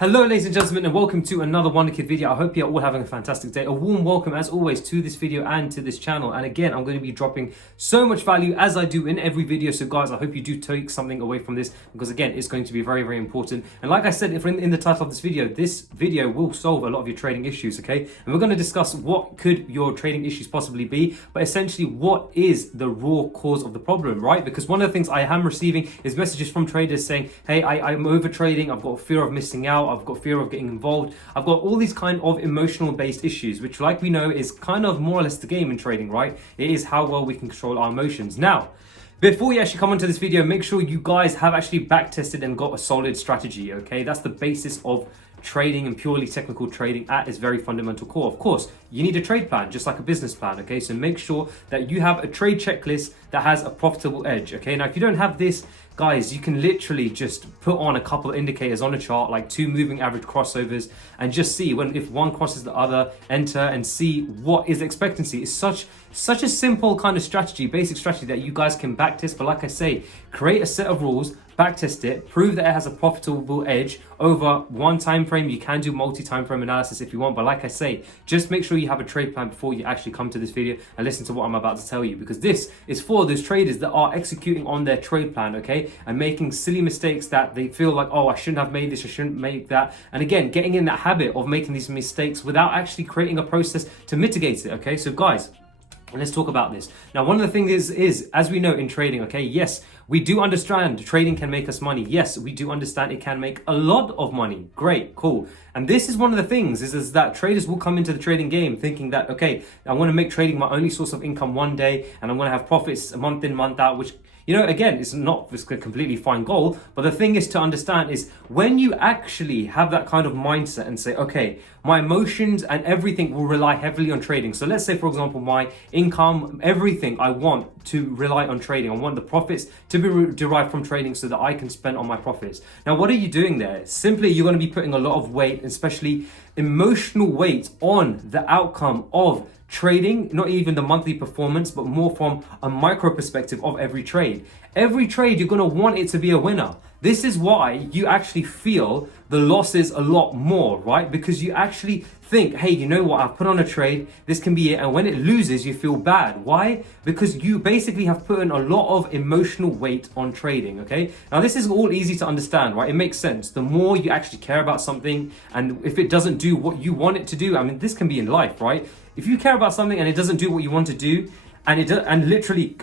Hello ladies and gentlemen, and welcome to another Wonder Kid video. I hope you're all having a fantastic day. A warm welcome as always to this video and to this channel. And again, I'm going to be dropping so much value as I do in every video. So guys, I hope you do take something away from this, because again, it's going to be very, very important. And like I said in the title of this video will solve a lot of your trading issues, okay? And we're going to discuss what could your trading issues possibly be, but essentially what is the raw cause of the problem, right? Because one of the things I am receiving is messages from traders saying, hey, I'm over trading, I've got fear of missing out, I've got fear of getting involved, I've got all these kind of emotional based issues, which like we know is kind of more or less the game in trading, right? It is how well we can control our emotions. Now, before you actually come onto this video, make sure you guys have actually back tested and got a solid strategy, okay? That's the basis of trading and purely technical trading at its very fundamental core. Of course, you need a trade plan, just like a business plan, okay? So make sure that you have a trade checklist that has a profitable edge, okay? Now, if you don't have this, guys, you can literally just put on a couple of indicators on a chart, like 2 moving average crossovers, and just see if one crosses the other, enter and see what is expectancy. It's such a simple kind of strategy, basic strategy that you guys can backtest. But like I say, create a set of rules, backtest it, prove that it has a profitable edge over one time frame. You can do multi-time frame analysis if you want, but like I say, just make sure you have a trade plan before you actually come to this video and listen to what I'm about to tell you, because this is for those traders that are executing on their trade plan, okay, and making silly mistakes that they feel like, oh, I shouldn't have made this, I shouldn't make that, and again, getting in that habit of making these mistakes without actually creating a process to mitigate it, okay? So guys, let's talk about this. Now, one of the things is, as we know in trading, okay, yes, we do understand trading can make us money. Yes, we do understand it can make a lot of money. Great, cool. And this is one of the things is that traders will come into the trading game thinking that, okay, I want to make trading my only source of income one day, and I'm going to have profits month in, month out, which, you know, again, it's a completely fine goal. But the thing is to understand is when you actually have that kind of mindset and say, okay, my emotions and everything will rely heavily on trading. So let's say, for example, my income, everything I want to rely on trading. I want the profits to be derived from trading so that I can spend on my profits. Now, what are you doing there? Simply, you're going to be putting a lot of weight, especially emotional weight, on the outcome of trading, not even the monthly performance, but more from a micro perspective of every trade. Every trade, you're going to want it to be a winner. This is why you actually feel the losses a lot more, right? Because you actually think, hey, you know what? I've put on a trade. This can be it. And when it loses, you feel bad. Why? Because you basically have put in a lot of emotional weight on trading, okay? Now, this is all easy to understand, right? It makes sense. The more you actually care about something, and if it doesn't do what you want it to do, I mean, this can be in life, right? If you care about something and it doesn't do what you want to do, and literally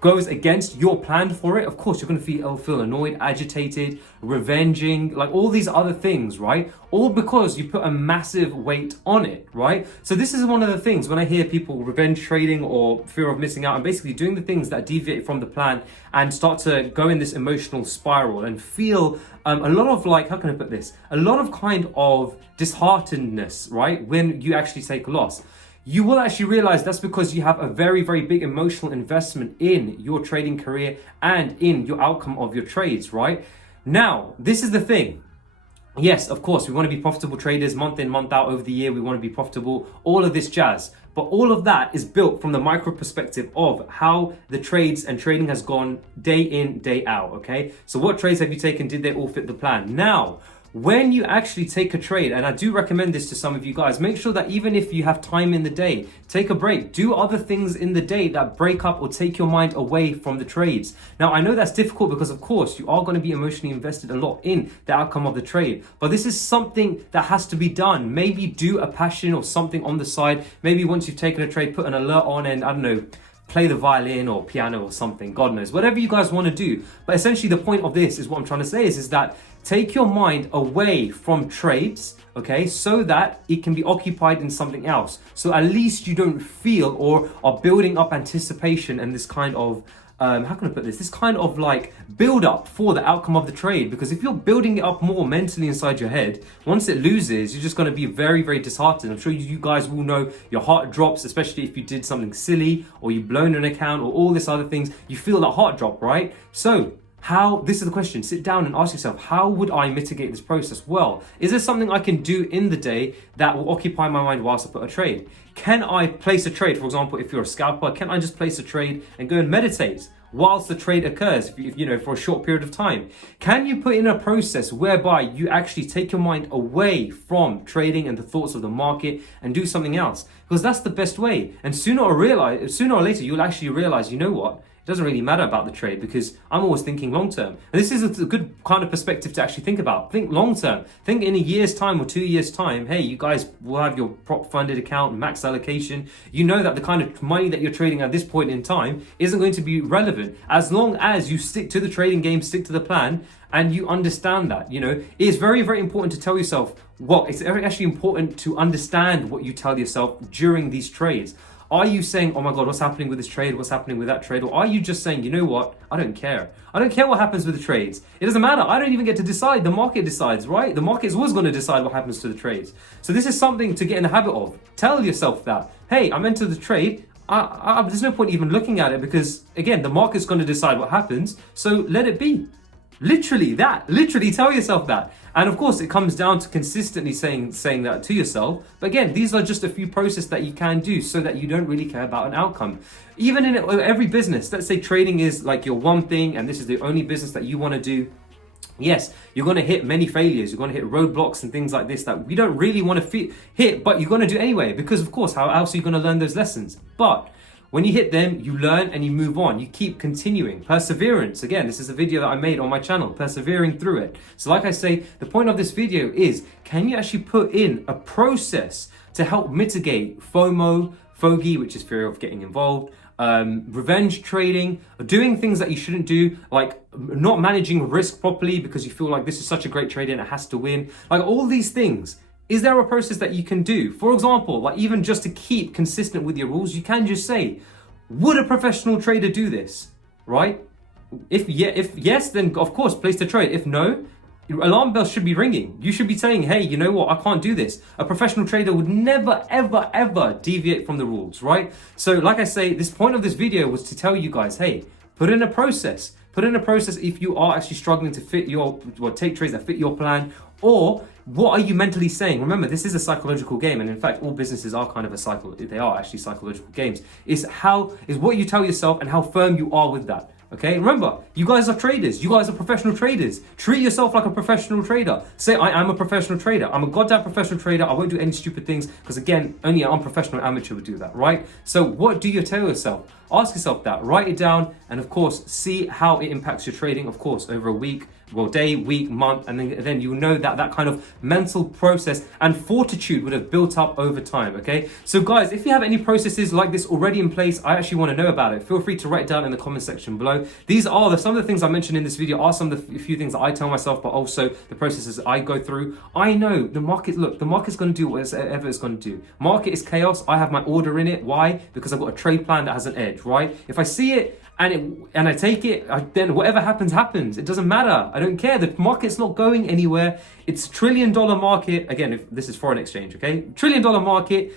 goes against your plan for it, of course, you're going to feel annoyed, agitated, revenging, like all these other things, right? All because you put a massive weight on it, right? So this is one of the things when I hear people revenge trading or fear of missing out and basically doing the things that deviate from the plan and start to go in this emotional spiral and feel a lot of, like, how can I put this? A lot of kind of disheartenedness, right? When you actually take a loss. You will actually realize that's because you have a very, very big emotional investment in your trading career and in your outcome of your trades, right? Now, this is the thing. Yes, of course, we want to be profitable traders month in, month out over the year. We want to be profitable, all of this jazz. But all of that is built from the micro perspective of how the trades and trading has gone day in, day out, okay? So what trades have you taken? Did they all fit the plan? Now, when you actually take a trade, and I do recommend this to some of you guys, make sure that even if you have time in the day, take a break, do other things in the day that break up or take your mind away from the trades. Now, I know that's difficult because, of course, you are going to be emotionally invested a lot in the outcome of the trade, but this is something that has to be done. Maybe do a passion or something on the side. Maybe once you've taken a trade, put an alert on and, I don't know, play the violin or piano or something, God knows, whatever you guys want to do. But essentially the point of this is what I'm trying to say is that take your mind away from trades, okay, so that it can be occupied in something else. So at least you don't feel or are building up anticipation and this kind of how can I put this? This kind of like build up for the outcome of the trade. Because if you're building it up more mentally inside your head, once it loses, you're just going to be very, very disheartened. I'm sure you guys will know your heart drops, especially if you did something silly or you blown an account or all this other things. You feel that heart drop, right? So this is the question. Sit down and ask yourself, how would I mitigate this process? Well, is there something I can do in the day that will occupy my mind whilst I put a trade? Can I place a trade? For example, if you're a scalper, can I just place a trade and go and meditate? whilst the trade occurs, for a short period of time? Can you put in a process whereby you actually take your mind away from trading and the thoughts of the market and do something else? Because that's the best way. And sooner or later, you'll actually realize, you know what? It doesn't really matter about the trade because I'm always thinking long term. And this is a good kind of perspective to actually think about. Think long term. Think in a year's time or 2 years' time, hey, you guys will have your prop funded account, max allocation. You know that the kind of money that you're trading at this point in time isn't going to be relevant as long as you stick to the trading game, stick to the plan, and you understand that. It's very, very important to tell yourself, it's actually important to understand what you tell yourself during these trades. Are you saying, oh my God, what's happening with this trade? What's happening with that trade? Or are you just saying, you know what? I don't care. I don't care what happens with the trades. It doesn't matter. I don't even get to decide. The market decides, right? The market is always going to decide what happens to the trades. So this is something to get in the habit of. Tell yourself that, hey, I'm into the trade. There's no point even looking at it because, again, the market's going to decide what happens. So let it be. Literally tell yourself that. And of course, it comes down to consistently saying that to yourself. But again, these are just a few processes that you can do so that you don't really care about an outcome. Even in every business, let's say trading is like your one thing and this is the only business that you want to do. Yes, you're going to hit many failures. You're going to hit roadblocks and things like this that we don't really want to hit, but you're going to do anyway. Because of course, how else are you going to learn those lessons? But when you hit them, you learn and you move on. You keep continuing. Perseverance. Again, this is a video that I made on my channel, persevering through it. So like I say, the point of this video is, can you actually put in a process to help mitigate FOMO, fogey, which is fear of getting involved, revenge trading, doing things that you shouldn't do, like not managing risk properly because you feel like this is such a great trade and it has to win. Like all these things. Is there a process that you can do? For example, like even just to keep consistent with your rules, you can just say, would a professional trader do this? Right? If yes, then of course, place the trade. If no, your alarm bells should be ringing. You should be saying, hey, you know what? I can't do this. A professional trader would never, ever, ever deviate from the rules, right? So like I say, this point of this video was to tell you guys, hey, put in a process. Put in a process if you are actually struggling to take trades that fit your plan, or what are you mentally saying? Remember, this is a psychological game, and in fact, all businesses are kind of they are actually psychological games. Is what you tell yourself and how firm you are with that. Okay, remember, you guys are traders. You guys are professional traders. Treat yourself like a professional trader. Say, I am a professional trader. I'm a goddamn professional trader. I won't do any stupid things because, again, only an unprofessional amateur would do that, right? So what do you tell yourself? Ask yourself that, write it down, and of course, see how it impacts your trading, of course, over a week, day, week, month, and then you know that kind of mental process and fortitude would have built up over time, okay? So guys, if you have any processes like this already in place, I actually want to know about it. Feel free to write it down in the comment section below. These are some of the things I mentioned in this video are some of the few things that I tell myself, but also the processes I go through. I know the market's going to do whatever it's going to do. Market is chaos. I have my order in it. Why? Because I've got a trade plan that has an edge, right? If I see it, and I take it, then whatever happens, happens. It doesn't matter. I don't care. The market's not going anywhere. It's $1 trillion market. Again, if this is foreign exchange, okay? $1 trillion market.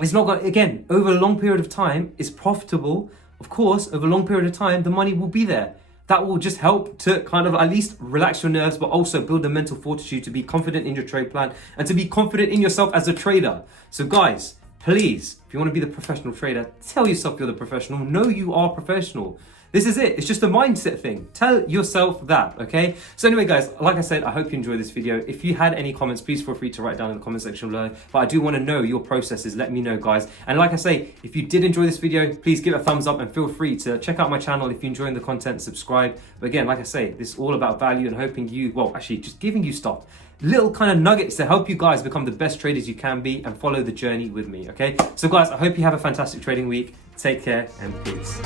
It's not going, again, over a long period of time, it's profitable. Of course, over a long period of time, the money will be there. That will just help to kind of at least relax your nerves, but also build a mental fortitude to be confident in your trade plan and to be confident in yourself as a trader. So guys, please, if you want to be the professional trader, tell yourself you're the professional. Know you are professional. This is it. It's just a mindset thing. Tell yourself that, okay? So anyway, guys, like I said, I hope you enjoyed this video. If you had any comments, please feel free to write down in the comment section below. But I do want to know your processes. Let me know, guys. And like I say, if you did enjoy this video, please give it a thumbs up and feel free to check out my channel if you're enjoying the content, subscribe. But again, like I say, this is all about value and hoping you, just giving you stuff. Little kind of nuggets to help you guys become the best traders you can be and follow the journey with me, okay? So guys, I hope you have a fantastic trading week. Take care and peace.